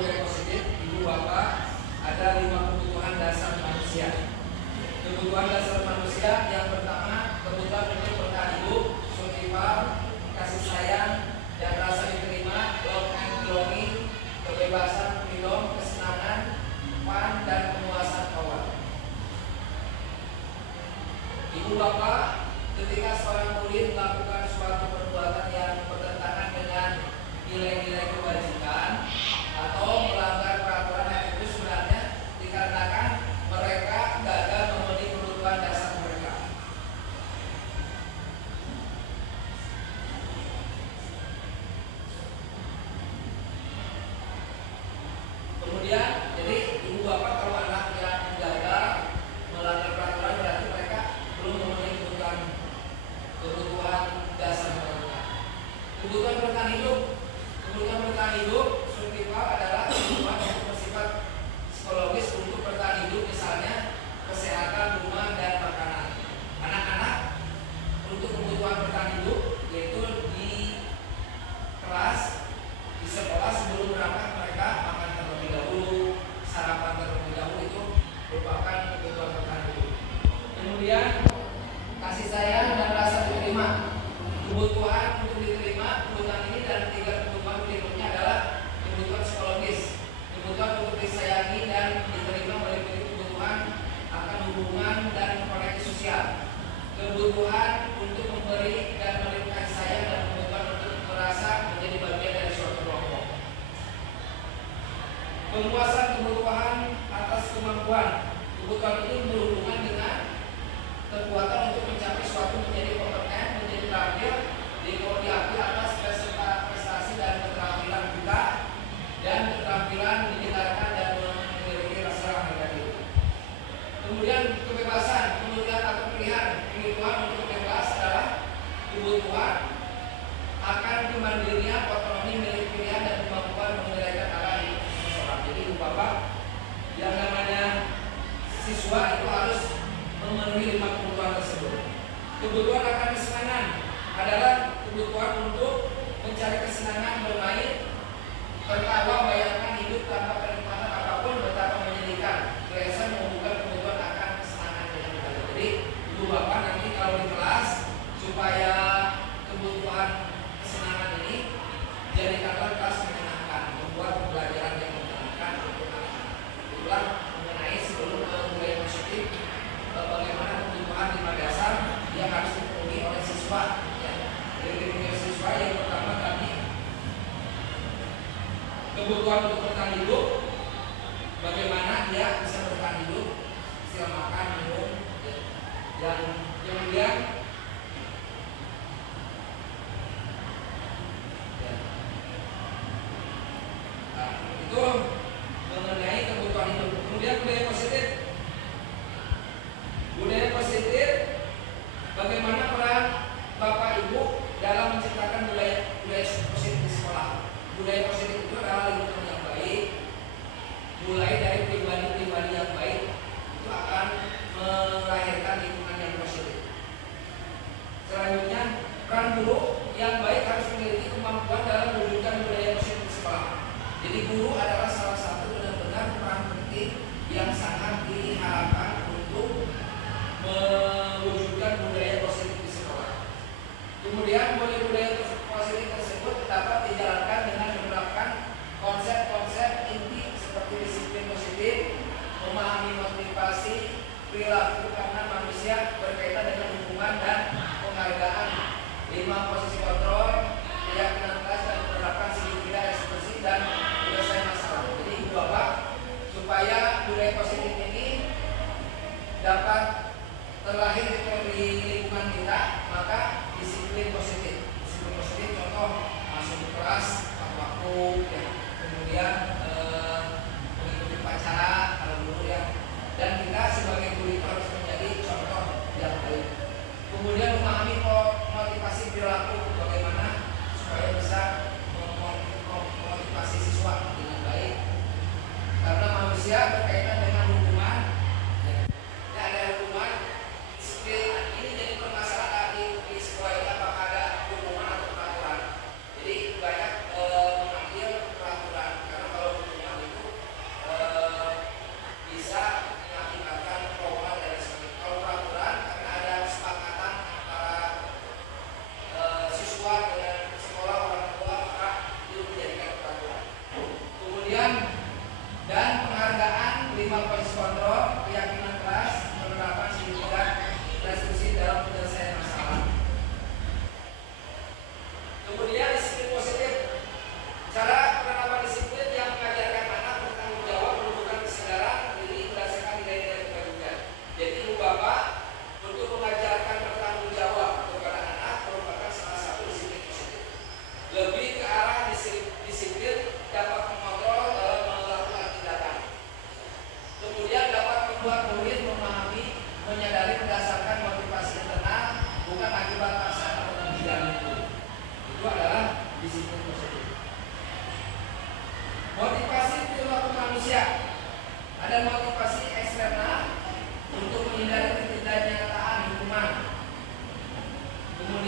budaya positif, Ibu Bapak, ada 5 kebutuhan dasar manusia. Kebutuhan dasar manusia yang pertama, kebutuhan untuk bertahan hidup, survival, kasih sayang, dan rasa diterima, love and belonging, kebebasan, freedom, kesenangan, fun, dan kepuasan awal. Ibu Bapak, ketika seorang murid melakukan suatu perbuatan yang bertentangan dengan nilai-nilai kebajikan atau melanggar peraturan yang itu sebenarnya dikarenakan mereka gagal memenuhi kebutuhan dasar mereka. Kemudian, jadi ibu bapak kalau anak yang gagal melanggar peraturan berarti mereka belum memenuhi kebutuhan dasar mereka. Kebutuhan bertahan hidup, survival adalah kebutuhan yang bersifat psikologis untuk bertahan hidup, misalnya kesehatan, rumah, dan makanan. Anak-anak untuk kebutuhan bertahan hidup yaitu di kelas, di sekolah sebelum berangkat mereka makan terlebih dahulu, sarapan terlebih dahulu, itu merupakan kebutuhan bertahan hidup. Kemudian kasih sayang dan rasa diterima. Kebutuhan untuk diterima, kebutuhan ini dan 3 kebutuhan berikutnya adalah kebutuhan psikologis. Kebutuhan untuk disayangi dan diterima meliputi kebutuhan akan hubungan dan koneksi sosial. Kebutuhan untuk memberi dan menerima kasih sayang, dan kebutuhan untuk merasa menjadi bagian dari suatu kelompok. Pemuasan kebutuhan atas kemampuan. Kebutuhan itu berhubungan dengan kekuatan untuk mencapai suatu, menjadi kompeten, menjadi terampil, diakui atas prestasi dan keterampilan kita, dan keterampilan mendengarkan dan memiliki rasa harga diri. Kemudian kebebasan, kemudian atau pilihan. Kebutuhan untuk bebas adalah kebutuhan akan kemandirian, otonomi, milik pilihan, dan kemampuan mengendalikan arah hidup seseorang. Jadi ibu bapak, yang namanya siswa itu harus memenuhi 5 kebutuhan tersebut. Kebutuhan akan kesenangan adalah kebutuhan untuk mencari kesenangan bermain, tertawa, bayangkan hidup tanpa kenikmatan apapun betapa menyedihkan. Biasa membuka kebutuhan akan kesenangan dengan baik. Jadi ibu bapak nanti kalau di kelas, supaya kebutuhan kesenangan ini jadikanlah kelas menyenangkan, membuat pembelajaran yang menyenangkan untuk anak-anak. Itulah mengenai sebelum mulai positif, bagaimana kebutuhan 5 dasar yang harus dipenuhi oleh siswa. Dari siswa yang pertama tadi kebutuhan untuk bertahan hidup, bagaimana dia bisa bertahan hidup, sila makan, minum, yang kemudian itu mengenai kebutuhan hidup. Kemudian budaya positif. Budaya positif, bagaimana peran Bapak Ibu dalam menciptakan budaya positif di sekolah. Budaya positif itu adalah lingkungan yang baik, mulai dari pribadi-pribadi yang baik itu akan melahirkan lingkungan yang positif. Selanjutnya, peran guru yang baik harus memiliki kemampuan dalam mewujudkan budaya positif di sekolah. Jadi guru adalah salah satu benar-benar peran penting yang sangat diharapkan untuk mewujudkan budaya positif di sekolah. Kemudian budaya positif tersebut dapat dijalankan dengan menerapkan konsep-konsep inti seperti disiplin positif, memahami motivasi, perilaku karena manusia berkaitan dengan hubungan dan penghargaan, 5 posisi kontrol, keyakinan kelas, dan menerapkan segitiga ekspresi dan penyelesaian masalah. Jadi ibu bapak, supaya budaya positif ini dapat terlahir di lingkungan kita, maka disiplin positif. Disiplin positif contoh masuk ke kelas tepat waktu, ya. Kemudian mengikuti upacara kalau dulu, ya. Dan kita sebagai guru itu harus menjadi contoh yang baik. Kemudian memahami motivasi perilaku, bagaimana supaya bisa memotivasi siswa dengan baik. Karena manusia berkaitan dengan hubungan, ya ada hubungan. Ini jadi permasalahan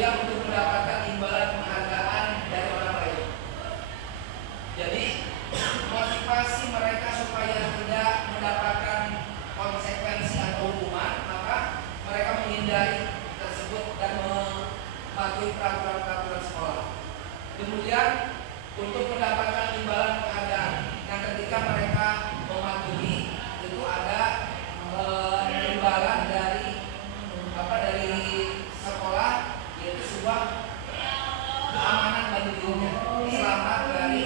kemudian untuk mendapatkan imbalan penghargaan dari orang lain. Jadi motivasi mereka supaya tidak mendapatkan konsekuensi atau hukuman, maka mereka menghindari tersebut dan mematuhi peraturan-peraturan sekolah. Kemudian untuk mendapatkan imbalan penghargaan, nah ketika mereka mematuhi itu ada imbalan dari sekolah, yaitu sebuah keamanan bagi dirinya, selamat dari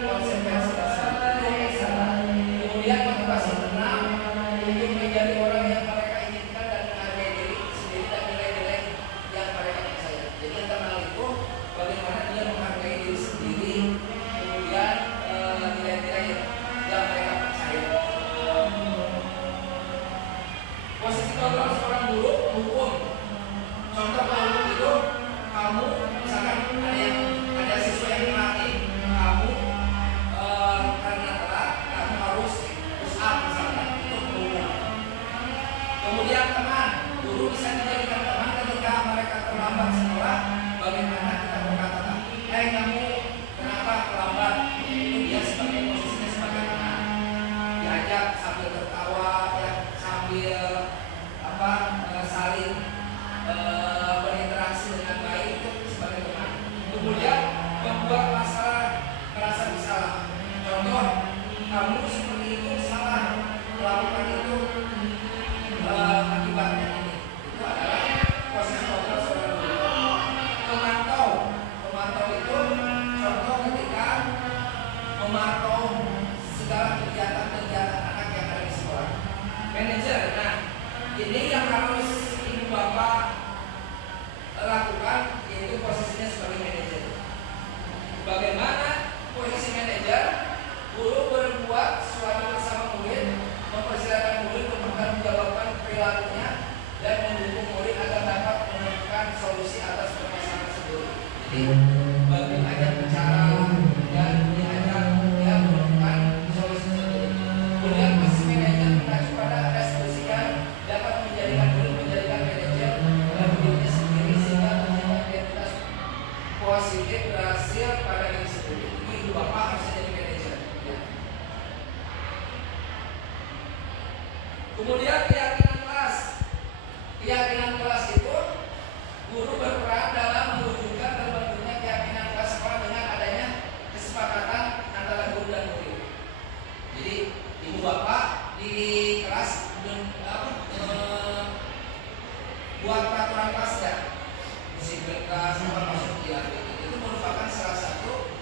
konsekuensi tersebut. Kemudian motivasi tenang untuk menjadi orang yang mereka inginkan dan menghargai diri sendiri dan nilai-nilai yang mereka percaya. Jadi internal itu bagaimana dia menghargai diri sendiri, kemudian nilai-nilai yang mereka percaya. Posisi kontrol seorang guru hukum. Contoh hukum itu kamu misalkan ada siswa yang melatih kamu karena telat, kamu harus push up misalnya, itu hukum. Kemudian teman, guru bisa dijadikan teman ketika mereka terlambat sekolah. Bagaimana kita berkata, kamu kenapa terlambat? Itu dia sebagai posisinya sebagai teman, diajak sambil tertawa, ya, sambil saling berinteraksi dengan baik, itu sebagai teman. Kemudian membuat masalah merasa bersalah. Contoh, kamu seperti itu salah, melakukan itu akibatnya ini. Itu adalah posisi kontrol seorang guru. Memantau itu contoh ketika memantau segala kegiatan-kegiatan anak yang ada di sekolah. Manajer, nah ini yang harus ibu bapak lakukan, yaitu posisinya sebagai manajer. Bagaimana posisi manajer? Guru berbuat sesuatu bersama murid, mempersilakan murid mempertanggungjawabkan perilakunya dan mendukung murid agar dapat menemukan solusi atas permasalahan tersebut. Jadi diajak bicara dan diajak dia menemukan solusi tersebut. Kemudian posisi manajer mengacu pada resolusikan dapat menjadikan murid menjadikan manajer dalam dirinya sendiri sehingga tercipta identitas positif berhasil pada diri sendiri. Itu ibu bapak harus jadi manajer. Ya. Kemudian keyakinan kelas. Keyakinan kelas itu guru berperan dalam mewujudkan terbentuknya keyakinan kelas sekolah dengan adanya kesepakatan antara guru dan murid. Jadi ibu bapak di kelas buat peraturan kelas ya, disiplin kelas, apa maksud dia? Itu merupakan salah satu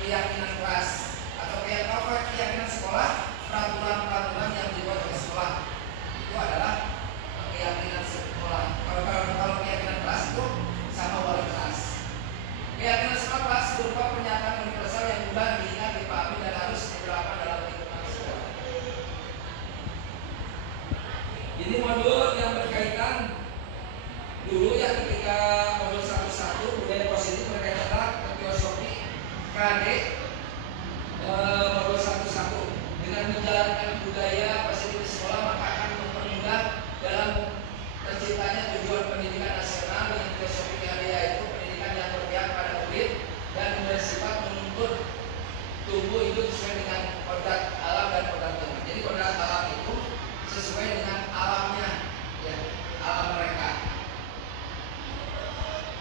keyakinan kelas atau keyakinan sekolah. Peraturan-peraturan yang dibuat oleh sekolah itu adalah keyakinan sekolah. Kalau keyakinan kelas itu sama wali kelas. Keyakinan sekolah kelas berupa pernyataan universal yang mudah diingat, dipahami dan harus diterapkan dalam lingkungan sekolah. Ini modul yang berkaitan dulu ya, ketika modul 1 budaya positif berkaitan dengan filosofi KD modul 1 dengan menjalankan budaya positif di sekolah maka akan mempermudah dalam terciptanya tujuan pendidikan nasional dengan filosofi KD, yaitu pendidikan yang berpihak pada murid dan bersifat menuntut tumbuh hidup sesuai dengan kodrat alam dan kodrat Tuhan. Jadi kodrat alam itu sesuai dengan alamnya, ya, alam mereka.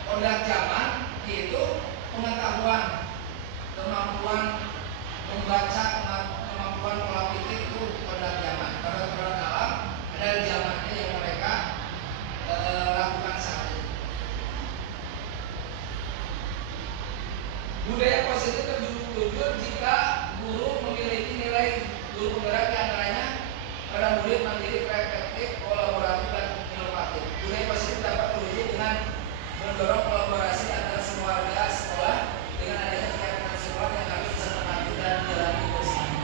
Kodrat zaman yaitu pengetahuan, kemampuan membaca, kemampuan pola pikir, itu kodrat zaman. Kodrat alam adalah zamannya yang mereka lakukan saat ini. Budaya positif terwujud jika guru memiliki nilai guru penggerak di antaranya pada murid mandiri, efektif, kolaboratif, dan inovatif. Budaya positif dapat terwujud dengan mendorong kolaborasi antara semua warga sekolah dengan adanya keyakinan sekolah yang harus disepakati dan dijalani bersama.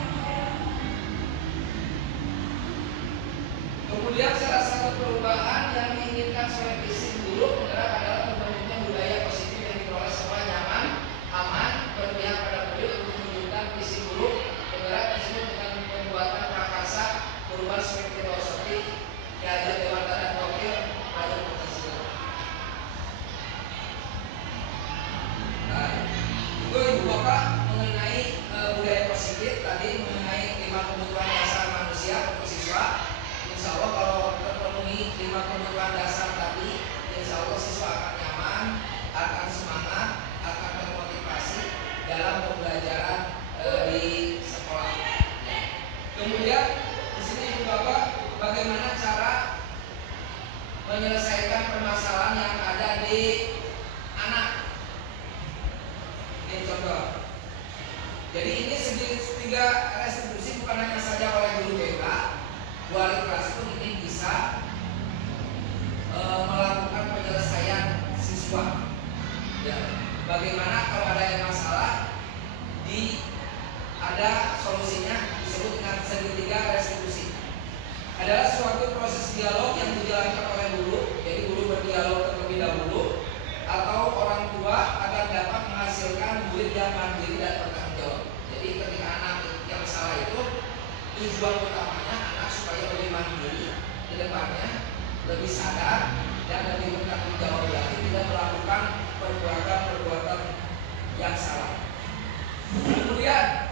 Kemudian salah satu perubahan yang diinginkan sebagai visi guru penggerak adalah terbentuknya budaya positif yang dikelola sekolah nyaman, aman, berpihak pada murid. Untuk mewujudkan visi guru penggerak tersebut dengan pembuatan prakarsa perubahan sebagai filosofi kebutuhan dasar manusia untuk siswa. Insya Allah kalau terpenuhi 5 kebutuhan dasar tadi, insya Allah siswa akan nyaman, akan semangat, akan termotivasi dalam pembelajaran di sekolah. Kemudian di sini Ibu Bapak, bagaimana cara menyelesaikan permasalahan yang ada di anak? Ini contoh. Jadi ini tiga restitusi bukan hanya saja oleh guru BK, wali kelas pun ini bisa melakukan penyelesaian siswa. Ya, bagaimana kalau ada yang masalah, ada solusinya, disebut dengan segitiga restitusi. Adalah suatu proses dialog yang dijalankan oleh guru. Jadi guru berdialog terlebih dahulu, atau orang tua agar dapat menghasilkan murid yang mandiri dan bertanggung jawab. Jadi ketika anak yang salah itu, tujuan utamanya anak supaya lebih mandiri ke depannya, lebih sadar dan lebih bertanggung jawab lagi, tidak melakukan perbuatan-perbuatan yang salah. Kemudian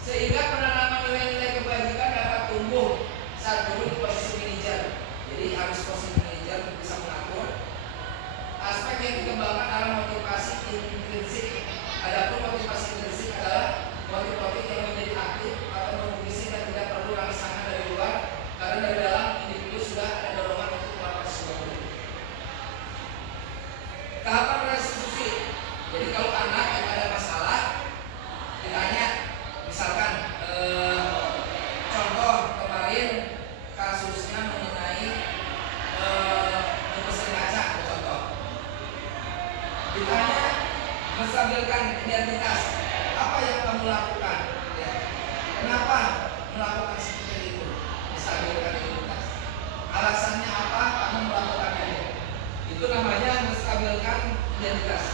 sehingga penanaman nilai-nilai kebajikan dapat tumbuh saat guru di posisi manajer. Jadi harus posisi manajer bisa mengatur. Aspek yang dikembangkan adalah motivasi intrinsik. Adapun motivasi intrinsik adalah motif-motif yang menjadi aktif atau mengisi dan tidak perlu rangsangan dari luar, karena dari dalam individu sudah ada dorongan untuk melakukan sesuatu. Tahapan restitusi. Jadi kalau anak yang ada masalah ditanya, misalkan contoh kemarin kasusnya mengenai mesin kaca, contoh ditanya menstabilkan identitas, apa yang kamu lakukan? Ya. Kenapa melakukan seperti itu? Menstabilkan identitas. Alasannya apa kamu melakukan itu? Itu namanya menstabilkan identitas.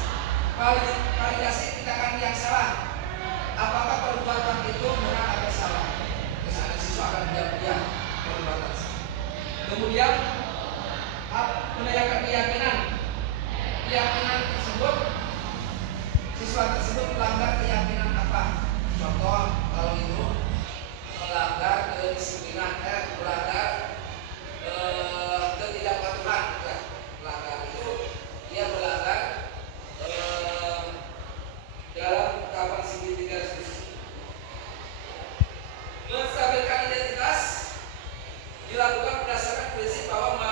Validasi tindakan yang salah. Apakah perbuatan itu benar atau salah? Misalnya siswa akan menjawab ya, perbuatan salah. Kemudian menanyakan keyakinan. Keyakinan tersebut, siswa tersebut melanggar keyakinan apa? Contoh kalau itu melanggar kedisiplinan, melanggar ketidakpatuhan. Melanggar itu dia melanggar dalam tahapan segitiga restitusi. Menstabilkan identitas dilakukan berdasarkan prinsip bahwa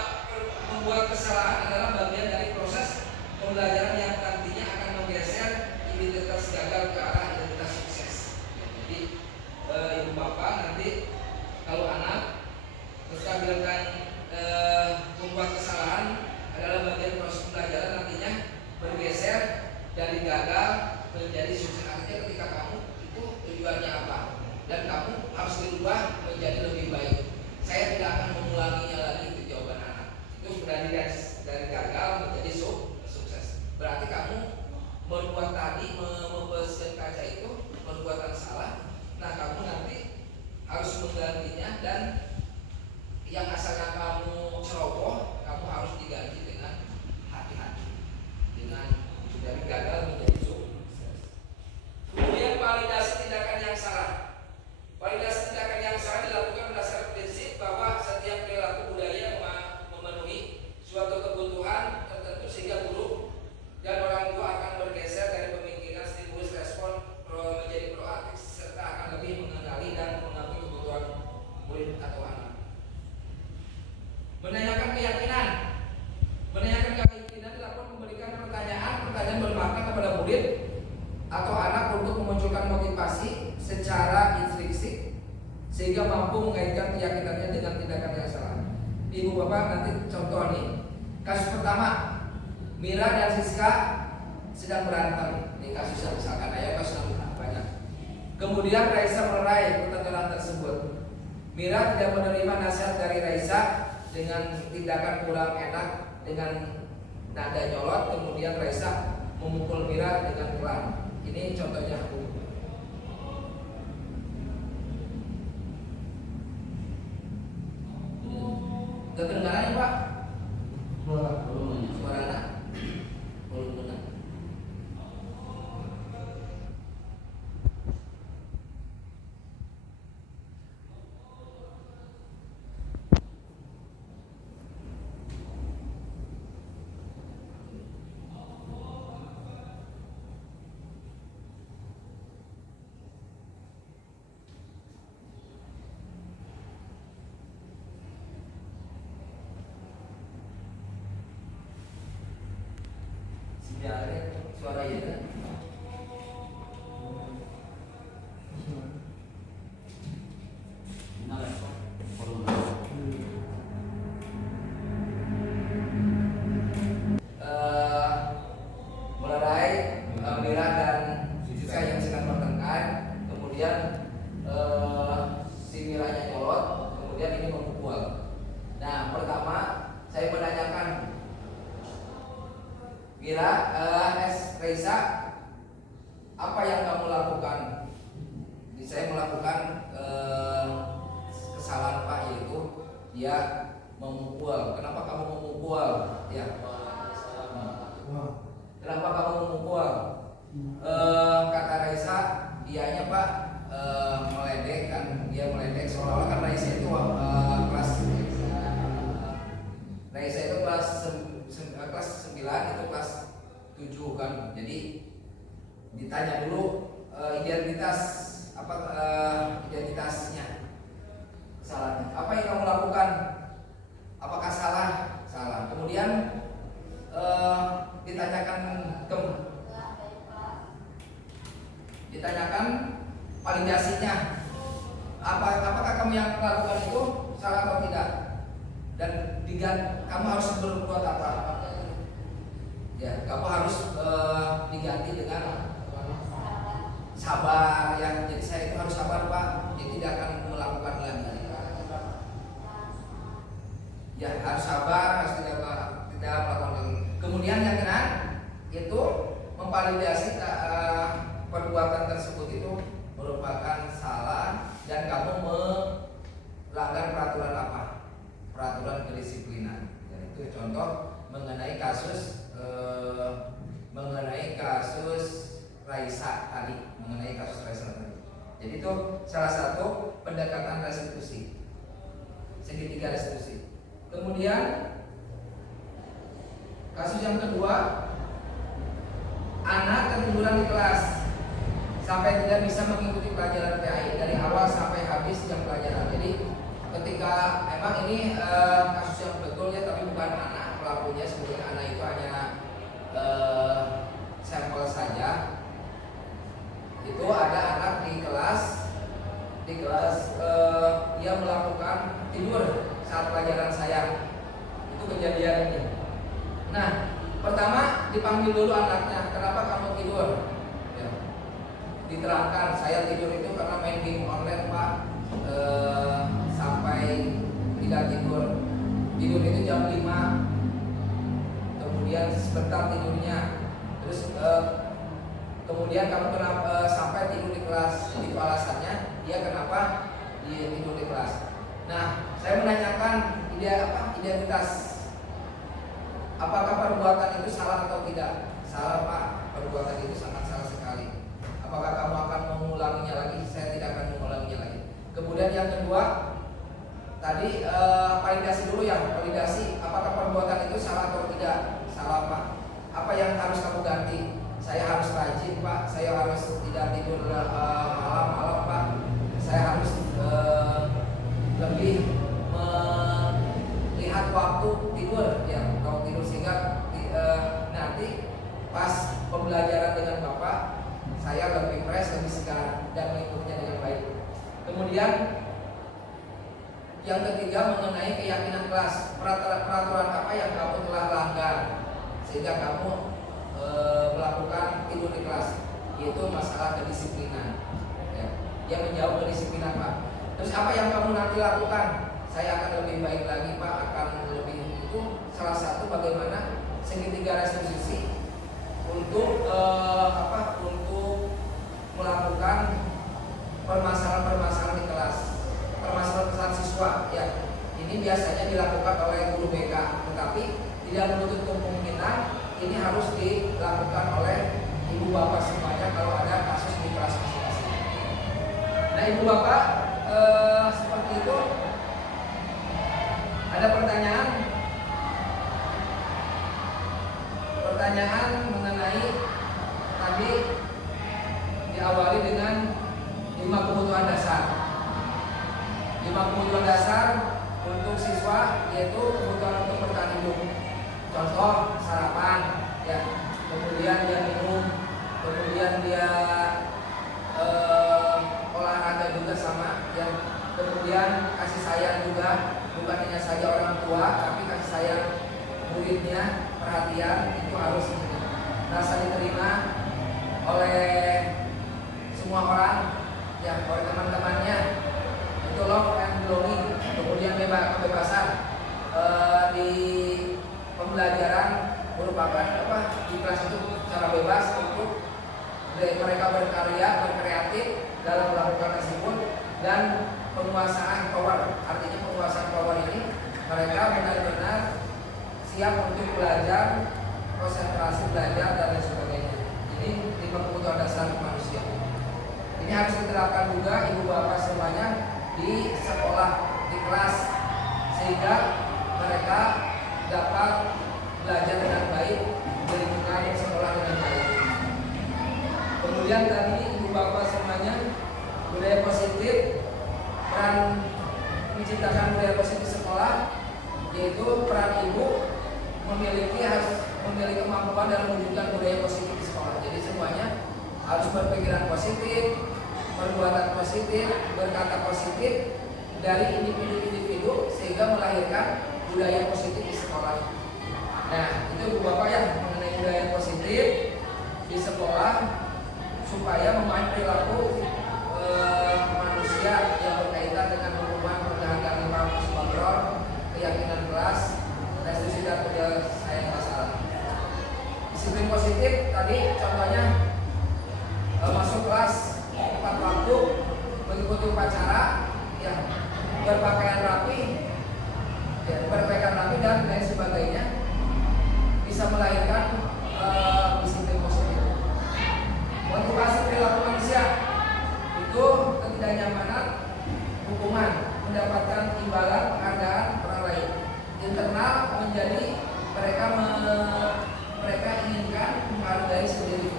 membuat kesalahan adalah bagian dari proses pembelajaran yang nantinya akan menggeser identitas gagal ke arah identitas sukses. Jadi ibu bapak nanti kalau anak menstabilkan membuat kesalahan adalah bagian proses pembelajaran nantinya bergeser dari gagal menjadi sukses. Artinya ketika kamu itu tujuannya apa dan kamu harus berubah menjadi lebih baik. Saya tidak akan mengulanginya lagi, itu jawaban anak. Itu berarti dari gagal menjadi sukses. Berarti kamu membuat tadi membesarkan kaca itu perbuatan salah. Nah kamu nanti harus menggantinya, dan yang asalnya kamu ceroboh, kamu harus diganti dengan hati-hati, dengan dari gagal menjadi sukses. Kemudian validasi tindakan yang salah. Validasi tindakan yang salah dilakukan berdasarkan prinsip bahwa setiap perilaku budaya memenuhi suatu kebutuhan tertentu sehingga guru dan orang tua akan bergeser dari pemikiran stimulus respon menjadi proaktif serta akan lebih mengenali dan mengakui kebutuhan murid atau anak. Menanyakan keyakinan. Menanyakan keyakinan dilakukan memberikan pertanyaan bermakna kepada murid atau anak untuk memunculkan motivasi secara intrinsik sehingga mampu mengaitkan keyakinannya dengan tindakan yang salah. Ibu bapak nanti contoh nih. Kasus pertama, Mira dan Siska sedang berantem. Ini kasusnya misalkan ayah kasus banyak. Kemudian Raisa melerai pertengkaran tersebut. Mira tidak menerima nasihat dari Raisa dengan tindakan kurang enak dengan nada nyolot. Kemudian Raisa memukul Mira dengan pelan. Ini contohnya. Kedengaran ya Pak? Suara anak. Belum dengar. suara ini. Melerai Mira dan Siska yang sedang bertengkar, kemudian si Miranya nyolot, kemudian ini memukul. Nah, pertama saya menanyakan, Mira, Reisa, apa yang kamu lakukan? Saya melakukan kesalahan Pak, yaitu dia memukul. Kenapa kamu memukul? Ya. Kenapa kamu memukul? Kata Raisa, dianya Pak meledek kan, dia meledek seolah-olah kan Raisa itu kelas Raisa itu kelas 9, itu kelas 7 kan. Jadi ditanya dulu identitasnya, kesalahannya. Apa yang kamu lakukan? Apakah salah? Salah. Kemudian ditanyakan validasinya. Apakah kamu yang melakukan itu salah atau tidak? Dan kamu harus berbuat apa? Ya, kamu harus diganti dengan sabar ya. Jadi saya itu harus sabar Pak. Dia tidak akan melakukan lagi. Ya, harus sabar, harus tidak melakukan lagi. Kemudian yang kena itu memvalidasi perbuatan tersebut itu merupakan salah dan kamu melanggar peraturan apa? Peraturan kedisiplinan. Dan itu contoh mengenai kasus Raisa tadi, Jadi itu salah satu pendekatan restitusi, segitiga restitusi. Kemudian kasus yang kedua, anak ketiduran di kelas sampai tidak bisa mengikuti pelajaran PAI dari awal sampai habis jam pelajaran. Jadi ketika emang ini kasus yang betul ya, tapi bukan anak pelakunya, sebetulnya anak itu hanya sampel saja. Itu ada anak di kelas dia melakukan tidur saat pelajaran saya. Itu kejadian ini. Nah, pertama dipanggil dulu anaknya, kenapa kamu tidur? Ya. Diterangkan, saya tidur itu karena main game online Pak, sampai tidak tidur. Tidur itu jam 5, kemudian sebentar tidurnya, terus kemudian kamu kenapa sampai tidur di kelas? Jadi alasannya dia kenapa dia tidur di kelas. Nah, saya menanyakan identitas. Apakah perbuatan itu salah atau tidak? Salah Pak, perbuatan itu sangat salah sekali. Apakah kamu akan mengulanginya lagi? Saya tidak akan mengulanginya lagi. Kemudian yang kedua, tadi validasi dulu ya, validasi apakah perbuatan itu salah atau tidak? Salah Pak. Apa yang harus kamu ganti? Saya harus rajin Pak, saya harus tidak tidur malam-malam Pak. Saya harus lebih melihat waktu tidur ya, kalau tidur sehingga nanti pas pembelajaran dengan Bapak saya lebih fresh, lebih segar dan mengikutinya dengan baik. Kemudian yang ketiga mengenai keyakinan kelas, peraturan apa yang kamu telah langgar sehingga kamu melakukan tidur di kelas, yaitu masalah kedisiplinan ya. Dia menjauh kedisiplinan Pak. Terus apa yang kamu nanti lakukan? Saya akan lebih baik lagi Pak, akan lebih. Itu salah satu bagaimana segitiga restitusi untuk untuk melakukan permasalahan-permasalahan di kelas, permasalahan siswa ya. Ini biasanya dilakukan oleh guru BK, tetapi tidak menutup kemungkinan ini harus dilakukan oleh ibu bapak semuanya kalau ada kasus di kelas masing-masing. Nah ibu bapak seperti itu. Ada pertanyaan mengenai tadi diawali dengan 5 kebutuhan dasar. 5 kebutuhan dasar untuk siswa yaitu kebutuhan untuk bertahan hidup. Contoh sarapan ya. Kemudian kemudian dia minum, kemudian dia olahraga juga sama, ya. Kemudian kasih sayang juga, bukan hanya saja orang tua, tapi kasih sayang muridnya, perhatian itu harus rasa diterima oleh semua orang, ya, oleh teman-temannya. Itu love and belonging. Kemudian kebebasan di pembelajaran merupakan di kelas itu secara bebas untuk mereka berkarya, berkreatif dalam melakukan tersebut, dan penguasaan power. Artinya penguasaan power ini mereka benar-benar siap untuk belajar, konsentrasi belajar dan lain sebagainya. Ini 5 kebutuhan dasar manusia. Ini harus diterapkan juga ibu bapak semuanya di sekolah, di kelas, sehingga mereka dapat belajar dengan baik, di lingkungan sekolah dengan baik. Kemudian tadi ibu bapak semuanya, budaya positif, peran menciptakan budaya positif sekolah, yaitu peran ibu harus memiliki kemampuan dalam mewujudkan budaya positif di sekolah. Jadi semuanya harus berpikiran positif, perbuatan positif, berkata positif dari individu-individu sehingga melahirkan budaya positif di sekolah. Nah, itu ibu bapak ya mengenai budaya positif di sekolah supaya memahami perilaku manusia yang berkaitan dengan hukuman, perdagangan, kontrol, keyakinan kelas, restitusi dan penyelesaian masalah. Disiplin positif tadi contohnya masuk kelas tepat waktu, mengikuti upacara, ya, berpakaian rapi, ya, berpakaian rapi dan lain sebagainya, bisa melahirkan disiplin positif. Motivasi perilaku manusia itu ketidaknyamanan, hukuman, mendapatkan imbalan, penghargaan orang lain. Internal menjadi mereka inginkan menghargai sendiri.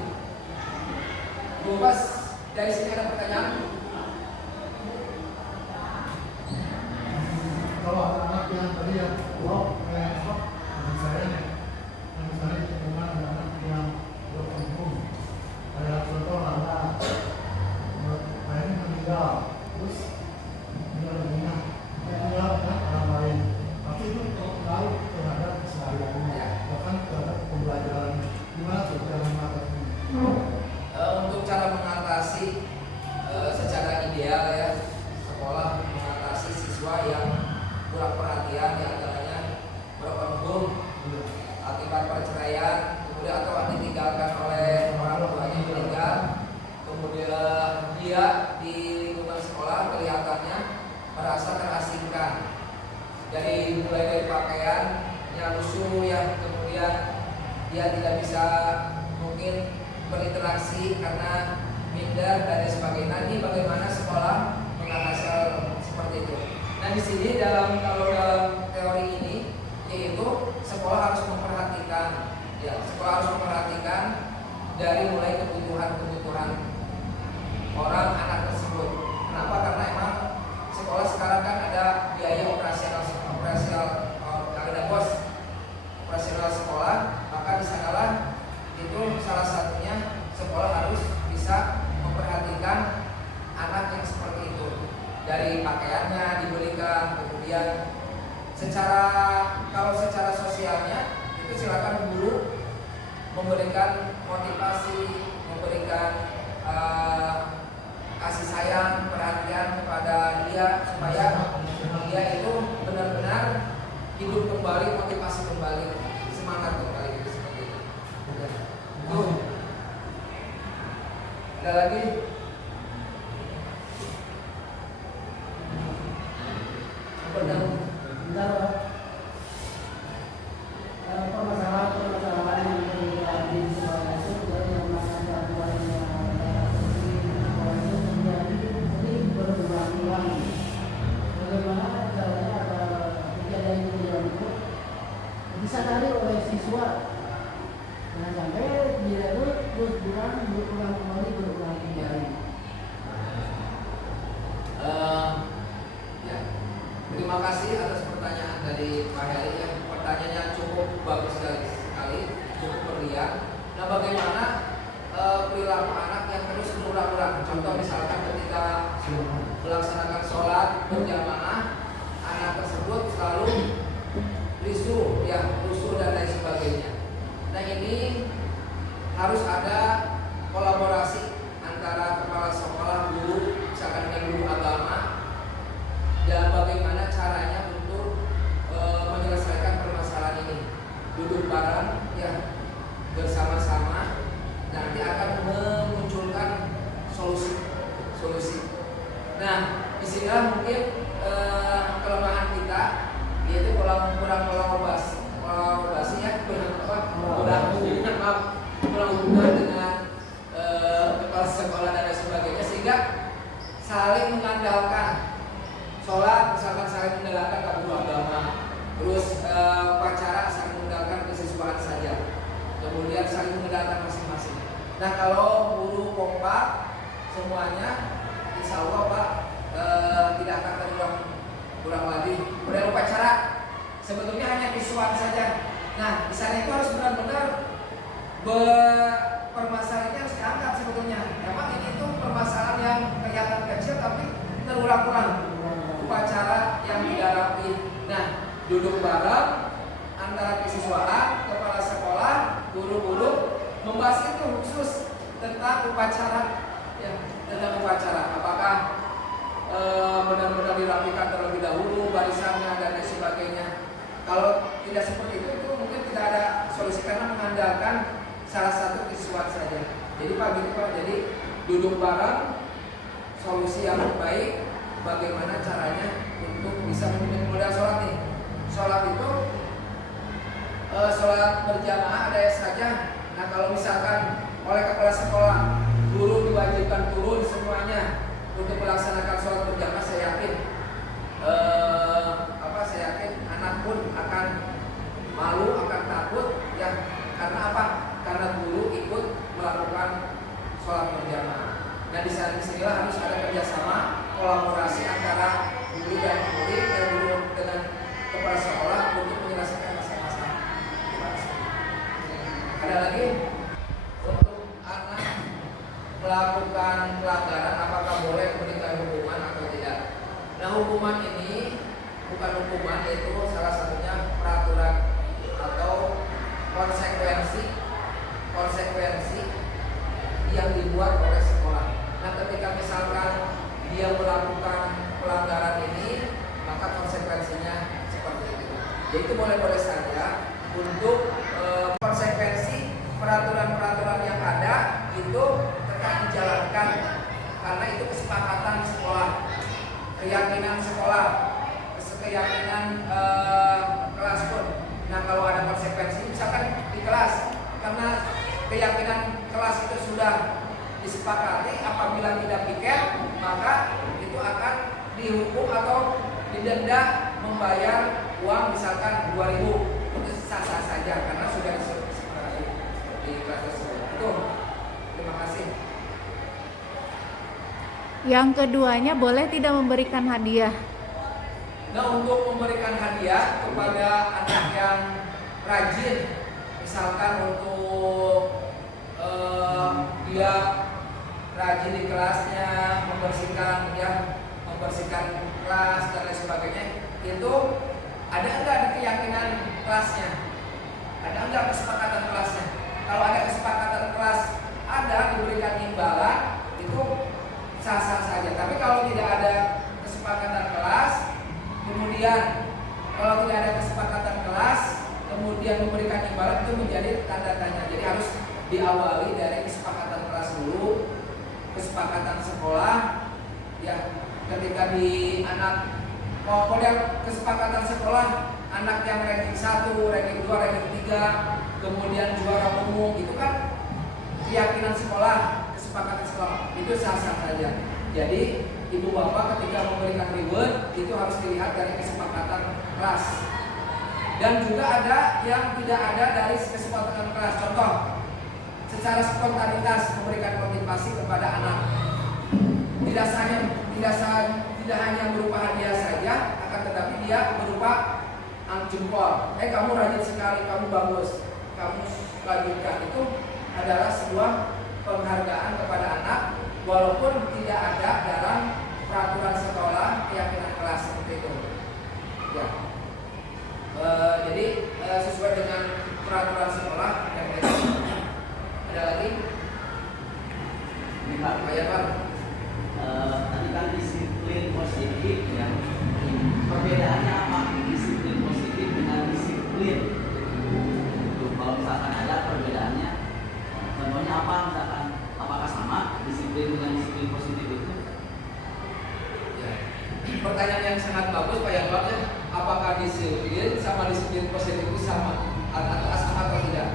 Bebas, dari sini ada pertanyaan? Kalau anak yang tadi yang blok misalnya hubungan dengan anak yang blok hukum, kayak contoh anak ini meninggal, terus meninggal dunia, meninggal dengan orang lain, tapi itu terpengaruh terhadap kesehariannya, bahkan terhadap pembelajaran. Gimana tuh cara mengatasi? Untuk cara mengatasi secara ideal ya, sekolah mengatasi siswa yang kurang perhatian, diantaranya broken home akibat perceraian, kemudian atau ditinggalkan oleh orang tuanya meninggal, kemudian dia di lingkungan sekolah kelihatannya merasa terasingkan, mulai dari pakaiannya lusuh ya, kemudian dia tidak bisa mungkin berinteraksi karena minder dan sebagainya. Ini bagaimana sekolah mengatasi hal seperti itu. Nah di sini kalau dalam teori ini, yaitu sekolah harus memperhatikan, ya, sekolah harus memperhatikan dari mulai kebutuhan orang anak tersebut. Kenapa? Karena emang sekolah sekarang kan ada biaya operasional sekolah, maka di sanalah itu salah satunya sekolah harus bisa memperhatikan anak yang seperti itu, dari pakaiannya diberikan, kemudian kalau secara sosialnya itu silakan guru memberikan motivasi, memberikan kasih sayang, perhatian kepada dia supaya dia itu benar-benar hidup kembali, motivasi kembali, semangat kembali seperti itu. Tuh. Ada lagi? Permasalahan yang terjadi di sekolah itu dari yang mana jadwalnya sekolah itu menjadi sering berulang-ulang. Bagaimana caranya agar kejadian-kejadian itu disadari oleh siswa, jangan sampai dia itu terus berulang kembali. Ya, terima kasih atas pertanyaan dari Pak Heri. Pertanyaannya cukup bagus sekali, cukup berlian. Nah, bagaimana perilaku anak yang terus berulang-ulang? Contoh misalkan ketika melaksanakan sholat berjamaah, anak tersebut selalu rusuh, dan lain sebagainya. Nah, ini harus ada kolaborasi antara kepala sekolah, guru, misalkan dengan guru agama, dan bagaimana caranya untuk menyelesaikan permasalahan ini. Duduk bareng, bersama-sama, nanti akan memunculkan solusi. Nah, disinilah mungkin kelemahan kita, yaitu kurang kolaborasi ya, kurang hubungan dengan kepala sekolah dan lain sebagainya, sehingga saling mengandalkan sholat, misalkan saling mengandalkan guru agama, terus upacara saling mengandalkan kesiswaan saja, kemudian saling mengandalkan masing-masing. Nah, kalau guru kompak semuanya, insya Allah Pak tidak akan terulang lagi. Kemudian upacara sebetulnya hanya visual saja. Nah, di sana itu harus benar-benar permasalahannya harus diangkat sebetulnya. Memang ini tuh permasalahan yang kelihatan kecil tapi terulang-ulang. Upacara yang tidak rapi. Nah, duduk bareng antara kesiswaan, kepala sekolah, guru-guru membahas itu khusus tentang upacara, apakah benar-benar dirapikan terlebih dahulu barisannya dan lain sebagainya. Kalau tidak seperti itu mungkin tidak ada solusi karena mengandalkan salah satu kesiswaan saja. Jadi Pak, jadi duduk bareng, solusi yang baik, bagaimana caranya untuk bisa memimpin modal sholat nih. Sholat itu sholat berjamaah ada saja. Nah, kalau misalkan oleh kepala sekolah, guru diwajibkan turun semuanya untuk melaksanakan sholat berjamaah, saya yakin anak pun akan malu, akan takut ya. Karena apa? Karena guru ikut melakukan sholat berjamaah. Nah, disinilah harus ada kerjasama, kolaborasi antara guru dan murid, dan guru dengan kepala sekolah untuk menyelesaikan masalah-masalah. Ada lagi untuk anak melakukan pelanggaran, apakah boleh memberikan hukuman atau tidak? Nah, hukuman ini bukan hukuman, yaitu salah satunya peraturan atau konsekuensi yang dibuat oleh sekolah. Nah, ketika misalkan dia melakukan pelanggaran ini, maka konsekuensinya seperti itu. Yaitu boleh-boleh saja untuk konsekuensi peraturan-peraturan yang ada itu tetap dijalankan, karena itu kesepakatan sekolah, keyakinan sekolah, keyakinan kelas pun. Nah, kalau ada konsekuensi, misalkan di kelas, karena keyakinan kelas itu sudah disepakati, apabila tidak piket, maka itu akan dihukum atau didenda membayar uang misalkan 2.000. Itu sah-sah saja karena sudah disepakati di kelas tersebut. Itu. Terima kasih. Yang keduanya, boleh tidak memberikan hadiah? Nah, untuk memberikan hadiah kepada anak yang rajin, misalkan untuk dia rajin di kelasnya, membersihkan kelas dan lain sebagainya, itu ada enggak di keyakinan kelasnya? Ada enggak kesepakatan kelasnya? Kalau ada kesepakatan kelas, ada diberikan imbalan, itu sah-sah saja. Tapi kalau tidak ada kesepakatan kelas, kemudian kalau tidak ada kesepakatan kelas, kemudian memberikan imbalan, itu menjadi tanda tanya. Jadi harus diawali dari kesepakatan kelas dulu, kesepakatan sekolah, ya. Ketika di anak model kesepakatan sekolah, anak yang ranking 1, ranking 2, ranking 3, kemudian juara umum, itu kan keyakinan sekolah, kesepakatan sekolah, itu sah-sah saja. Jadi ibu bapak ketika memberikan reward itu harus dilihat dari kesepakatan kelas. Dan juga ada yang tidak ada dari kesepakatan kelas. Contoh, secara spontanitas memberikan motivasi kepada anak. Tidak hanya berupa hadiah saja, akan tetapi dia berupa jempol. Kamu rajin sekali, kamu bagus, kamu lanjutkan. Itu adalah sebuah penghargaan kepada anak walaupun tidak ada dalam peraturan sekolah keyakinan kelas seperti itu. Ya. Jadi sesuai dengan peraturan sekolah yang ada lagi. Ini Pak, Pak Pak. tadi kan disiplin positif ya. Perbedaannya apa disiplin positif dengan disiplin? Tuh, kalau misalkan ada perbedaannya, contohnya apa misalkan? Apakah sama disiplin dengan disiplin positif itu? Ya. Pertanyaan yang sangat bagus Pak Yanwar ya. Apakah disiplin sama disiplin positif itu sama atau tidak?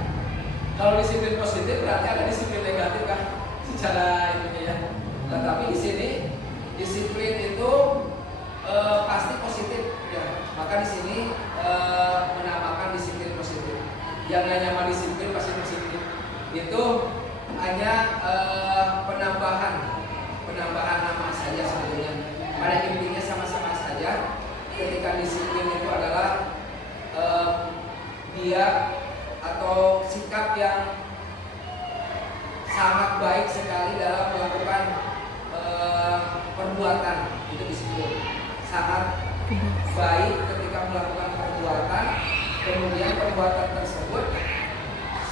Kalau disiplin positif berarti ada disiplin negatif kan secara itunya ya. Tetapi di sini disiplin itu pasti positif ya. Maka di sini menamakan disiplin positif. Yang nama disiplin pasti positif. Itu hanya penambahan nama saja sebetulnya. Pada intinya sama-sama saja. Ketika disiplin itu adalah dia atau sikap yang sangat baik sekali dalam melakukan perbuatan, itu disiplin. Sangat baik ketika melakukan perbuatan, kemudian perbuatan tersebut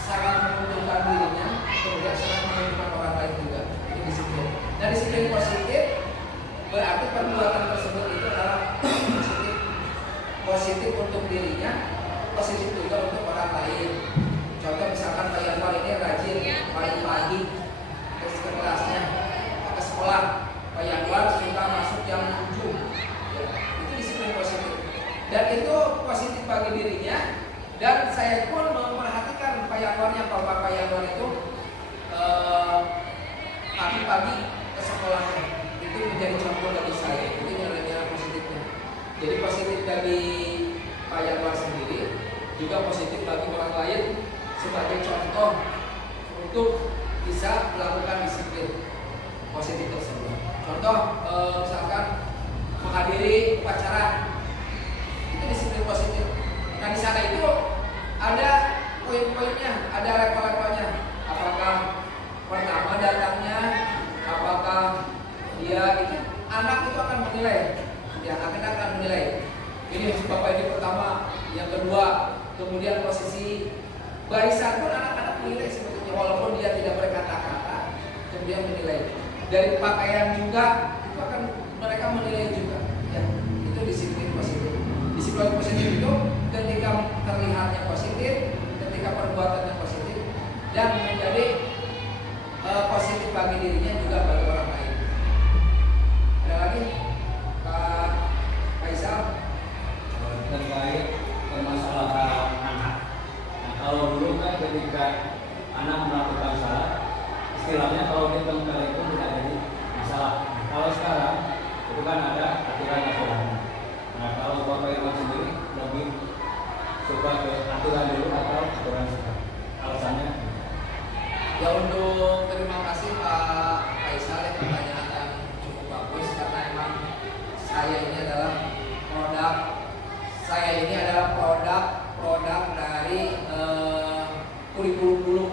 sangat menguntungkan dirinya, kemudian sangat menguntungkan orang lain juga. Itu disiplin. Nah, disiplin positif berarti perbuatan tersebut itu adalah positif untuk dirinya, positif juga untuk orang lain. Contoh misalkan Pak Yanwar ini rajin pagi-pagi ke kelasnya, ke sekolah. Pak Yanwar suka masuk jam 7. Ya, itu disiplin positif. Dan itu positif bagi dirinya. Dan saya pun memperhatikan Pak Yanwar yang Pak Yanwar itu pagi-pagi ke sekolahnya. Itu menjadi contoh bagi saya. Itu nilai-nilai positifnya. Jadi positif bagi Pak Yanwar sendiri, juga positif bagi orang lain sebagai contoh untuk bisa melakukan disiplin positif tersebut. Contoh misalkan menghadiri upacara, itu disiplin positif. Nah di sana itu ada poin-poinnya, ada level-levelnya. Apakah pertama datangnya, apakah dia itu anak itu akan menilai. Ya, akan menilai. Ini bapak ini pertama, yang kedua, kemudian posisi barisan pun anak-anak menilai sebetulnya walaupun dia tidak berkata-kata, kemudian menilai. Dari pakaian juga itu akan mereka menilai juga. Ya, itu disiplin positif. Disiplin positif itu ketika terlihatnya positif, ketika perbuatannya positif, dan menjadi positif bagi dirinya juga bagi orang lain. Ada lagi? Pak Faisal terkait permasalahan anak. Nah, kalau dulu kan ketika anak melakukan salah, istilahnya kalau dia tengkar itu tidak jadi masalah. Nah, kalau sekarang itu kan ada aturan-aturannya. Nah, kalau Bapak Irwan sendiri lebih suka ke aturan dulu atau aturan sekarang? Alasannya? ya, untuk terima kasih Pak Faisal ya, pertanyaan yang cukup bagus karena emang saya ini adalah produk dari kurikulum dulu,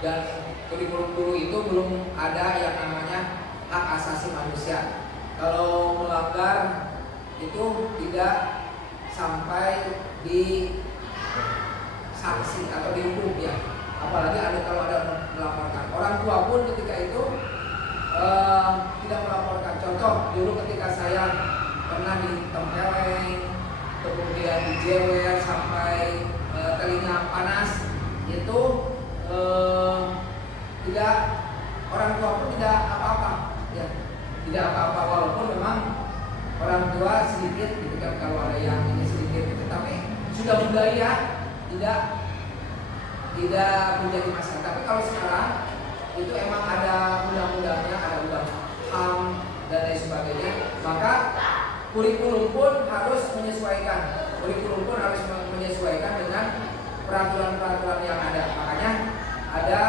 dan kurikulum dulu itu belum ada yang namanya hak asasi manusia. Kalau melanggar itu tidak sampai di sanksi atau dihukum ya, apalagi kalau ada melaporkan. Orang tua pun ketika itu tidak melaporkan. Contoh dulu ketika saya pernah ditempeleng, kemudian dijewer sampai telinga panas, itu tidak, orang tua pun tidak apa-apa ya, tidak apa-apa walaupun memang orang tua sedikit gitu kan, kalau ada yang ini sedikit gitu, tapi sudah budaya tidak menjadi masalah. Tapi kalau sekarang itu emang ada undang-undangnya, ada undang HAM dan lain sebagainya, maka kurikulum pun harus menyesuaikan. Kurikulum pun harus menyesuaikan dengan peraturan-peraturan yang ada. Makanya ada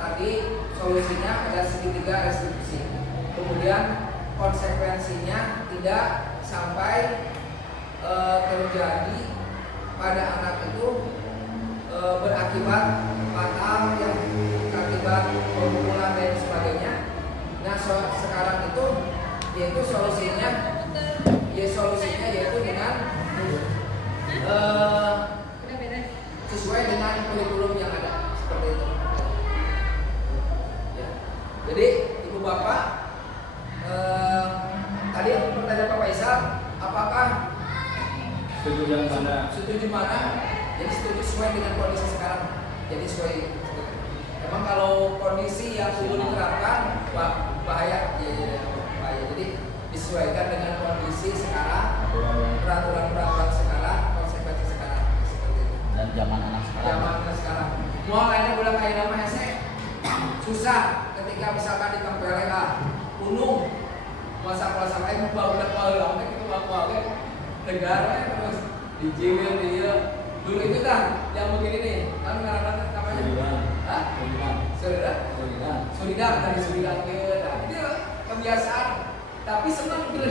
tadi solusinya, ada segitiga restriksi. Kemudian konsekuensinya tidak sampai terjadi pada anak itu berakibat fatal yang yaitu solusinya yaitu dengan sesuai dengan kurikulum yang ada seperti itu. Ya. Jadi ibu bapak tadi pertanyaan Pak Faisal, apakah setuju mana? Jadi setuju sesuai dengan kondisi sekarang. Jadi sesuai. Emang kalau kondisi yang dulu diterapkan bahaya, bahaya. Jadi disesuaikan dengan kondisi sekarang, peraturan sekarang, konsekuensi sekarang seperti itu. Dan zaman anak sekarang. Mau kayaknya bulan kayak nama hese susah ketika misalkan di Tempeleng Gunung masa lain budak baheula kita bawa negara terus dijiwil dia dulu itu kan yang begini nih kan namanya Suridang dari Suridang ke itu kebiasaan tapi senang gitu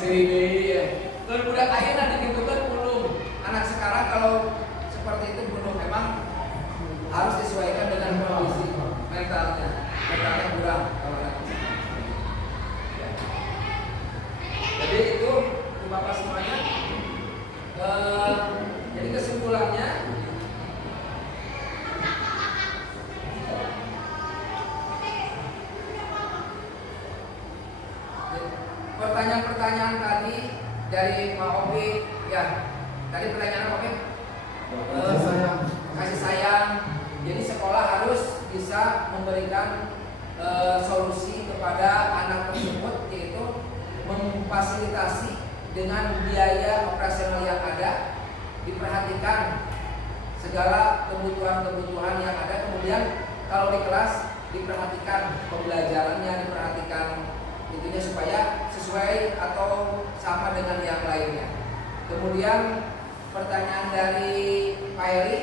sini ya kalau budak ayeuna gitu kan belum anak sekarang kalau seperti itu belum memang harus disesuaikan dengan kondisi mentalnya kurang kalau jadi itu Bapak semuanya. Jadi kesimpulannya pertanyaan-pertanyaan tadi dari Pak Opi ya tadi pertanyaan apa Opi? Kasih sayang. Jadi sekolah harus bisa memberikan solusi kepada anak tersebut yaitu memfasilitasi dengan biaya operasional yang ada, diperhatikan segala kebutuhan-kebutuhan yang ada, kemudian kalau di kelas diperhatikan pembelajarannya, diperhatikan itunya supaya sesuai atau sama dengan yang lainnya. Kemudian pertanyaan dari Pak Heri,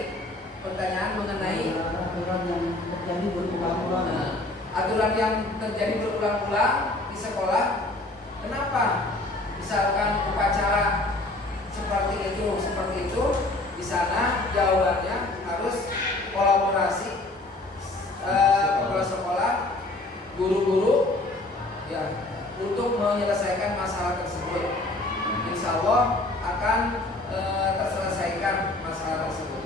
pertanyaan mengenai aturan yang terjadi berulang-ulang. Aturan yang terjadi berulang-ulang di sekolah. Kenapa? Misalkan upacara seperti itu di sana jawabannya harus kolaborasi kepala sekolah, guru-guru ya untuk menyelesaikan masalah tersebut. Insya Allah akan terselesaikan masalah tersebut.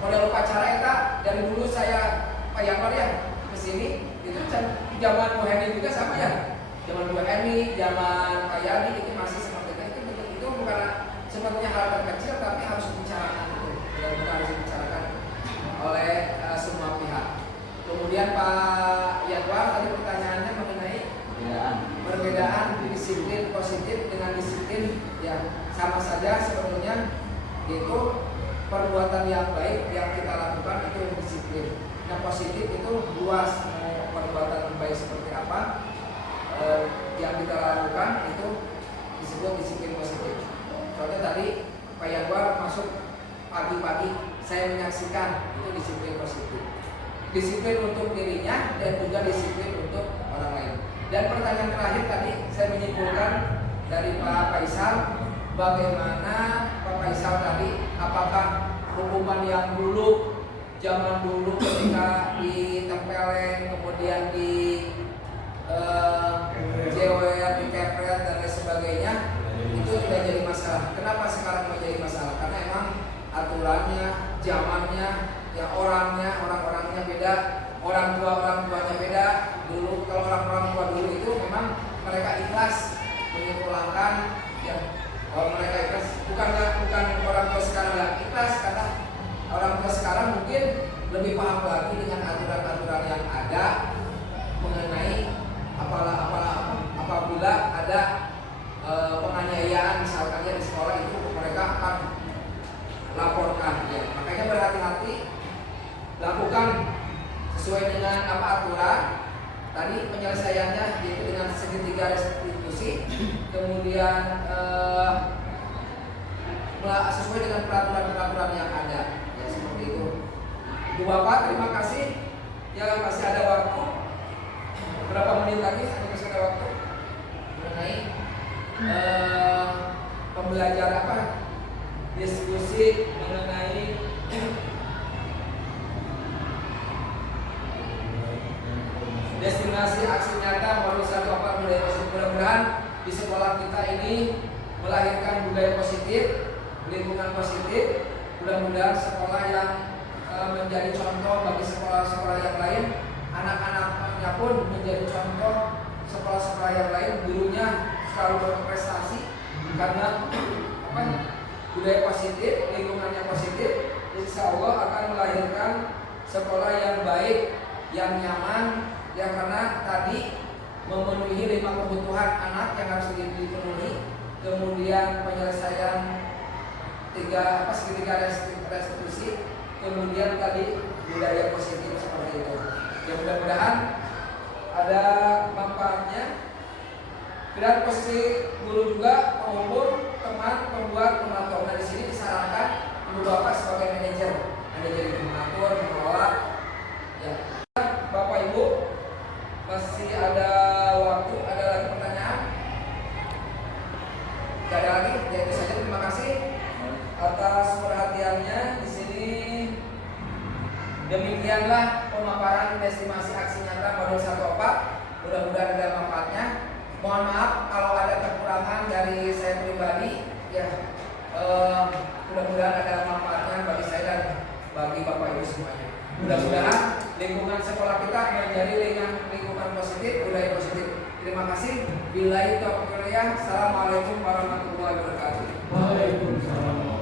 Model upacara itu dari dulu saya Pak Yamar ya kesini itu zaman Bu Heni juga sama ya. Zaman Bu Heni, zaman Pak Yadi itu masih seperti itu bukan sepertinya hal terkecil tapi harus dibicarakan itu, benar-benar harus dibicarakan oleh semua pihak. Kemudian Pak Yadwar tadi pertanyaannya mengenai perbedaan disiplin positif dengan disiplin ya sama saja sebetulnya, yaitu perbuatan yang baik yang kita lakukan itu disiplin. Yang positif itu luas, perbuatan baik seperti apa yang kita lakukan itu disebut disiplin positif. Contohnya tadi Pak Yadwar masuk pagi-pagi, saya menyaksikan itu disiplin positif. Disiplin untuk dirinya dan juga disiplin untuk orang lain. Dan pertanyaan terakhir tadi saya menyimpulkan dari Pak Faisal, bagaimana Pak Faisal tadi apakah hukuman yang dulu zaman dulu ketika di Tempeleng kemudian di jewer, dikepret dan lain sebagainya itu tidak jadi masalah. Kenapa sekarang menjadi masalah? Karena emang aturannya, zamannya, ya orang-orangnya beda, orang tuanya beda. Dulu kalau orang tua dulu itu memang mereka ikhlas menyekolahkan, ya kalau mereka ikhlas bukan orang tua sekarang nggak ikhlas karena orang tua sekarang mungkin lebih paham lagi dengan aturan-aturan yang ada mengenai apabila ada penganiayaan misalkan ya di sekolah itu mereka akan laporkan ya. Makanya berhati-hati, lakukan sesuai dengan apa aturan tadi penyelesaiannya yaitu dengan segitiga restitusi, kemudian sesuai dengan peraturan-peraturan yang ada ya seperti itu. Ibu Bapak terima kasih ya, masih ada waktu berapa menit lagi masih ada waktu mengenai pembelajaran diskusi mengenai destinasi aksi nyata modul 104 budaya positif. Mudah-mudahan di sekolah kita ini melahirkan budaya positif, lingkungan positif. Mudah-mudahan sekolah yang menjadi contoh bagi sekolah-sekolah yang lain, anak-anaknya pun menjadi contoh sekolah-sekolah yang lain, gurunya selalu berprestasi karena budaya positif, lingkungannya positif. Insya Allah akan melahirkan sekolah yang baik, yang nyaman, ya karena tadi memenuhi 5 kebutuhan anak yang harus dipenuhi, kemudian penyelesaian segitiga restitusi, kemudian tadi budaya positif seperti itu. Ya mudah-mudahan ada manfaatnya. Dan posisi guru juga pengumpul, teman, pembuat, pemantau. Nah di sini disarankan Ibu Bapak sebagai manajer itu mengatur, mengelola. Ya. Bapak Ibu masih ada waktu, ada lagi pertanyaan? Tidak ada lagi. Ya itu saja. Terima kasih atas perhatiannya. Di sini demikianlah pemaparan estimasi aksi nyata modul 104. Mudah-mudahan ada manfaatnya. Mohon maaf kalau ada kekurangan dari saya pribadi, ya mudah-mudahan ada manfaatnya bagi saya dan bagi Bapak Ibu semuanya. Mudah-mudahan lingkungan sekolah kita menjadi lingkungan positif, budaya positif. Terima kasih. Billahi taufiq wal hidayah. Assalamualaikum warahmatullahi wabarakatuh. Waalaikumsalam.